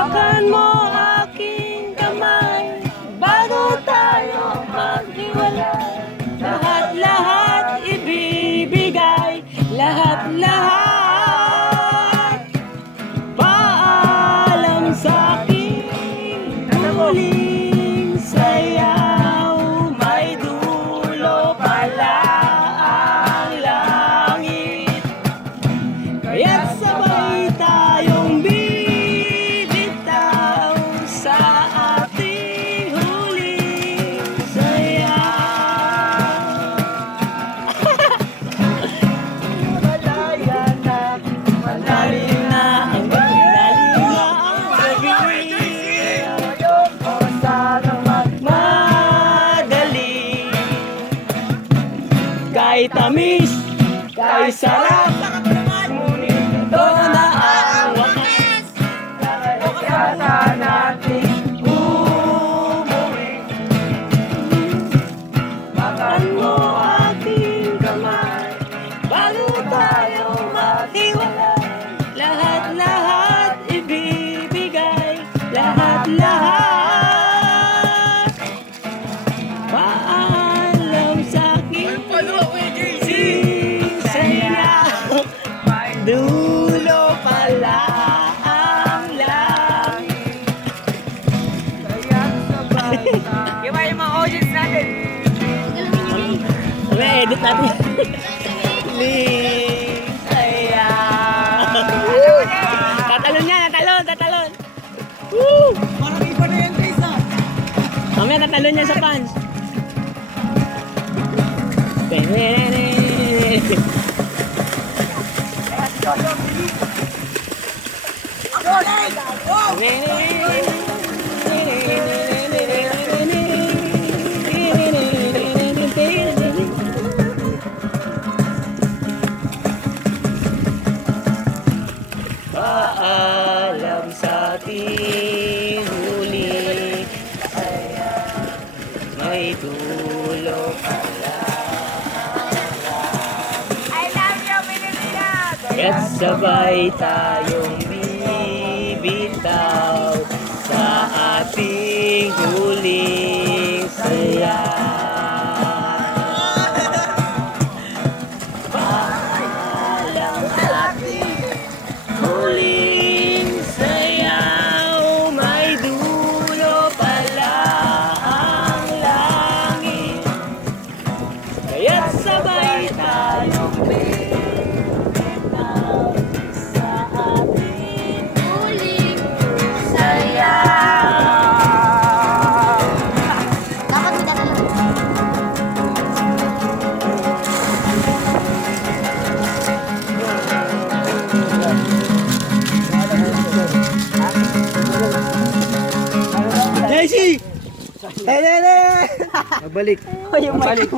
Hawakan mo aking kamay bago tayo maghiwalay. Lahat-lahat ibibigay, lahat-lahat. Paalam sa'king huling sayaw, may dulo pala ang langit. Kaya't sabay tayong bibitaw sa ating huling sayaw. Malaya na, malalim na ang gabi. Ayoko sana magmadali. Kahit tamis, kahit sarap, ngunit ito na ang wakas. Kaya natin umuwi. Hawakan mo aking kamay bago tayo maghiwalay. Lahat-lahat ibibigay, lahat-lahat. Paalam sa'king sayaw, may dulo pala ang langit. Kaya't sabay tayo. Iba yung mga audience natin. Edit natin. Huling sayaw. Tatalon niya, tatalon. Woo! Parang iba na yan, guys, ha? Mamaya tatalon niya sa punch. Paalam sa ating huli, may dulo pala. I love you, Pilipinas! Kaya't sabay tayong bibitaw sa ating huling sayaw. Paalam sa ating huling sayaw, may dulo pala ang langit. Kaya't sabay tayong bibitaw sa ating huling sayaw. Dapat may dadalo. Daisy! Hey! Magbalik. Yung mic.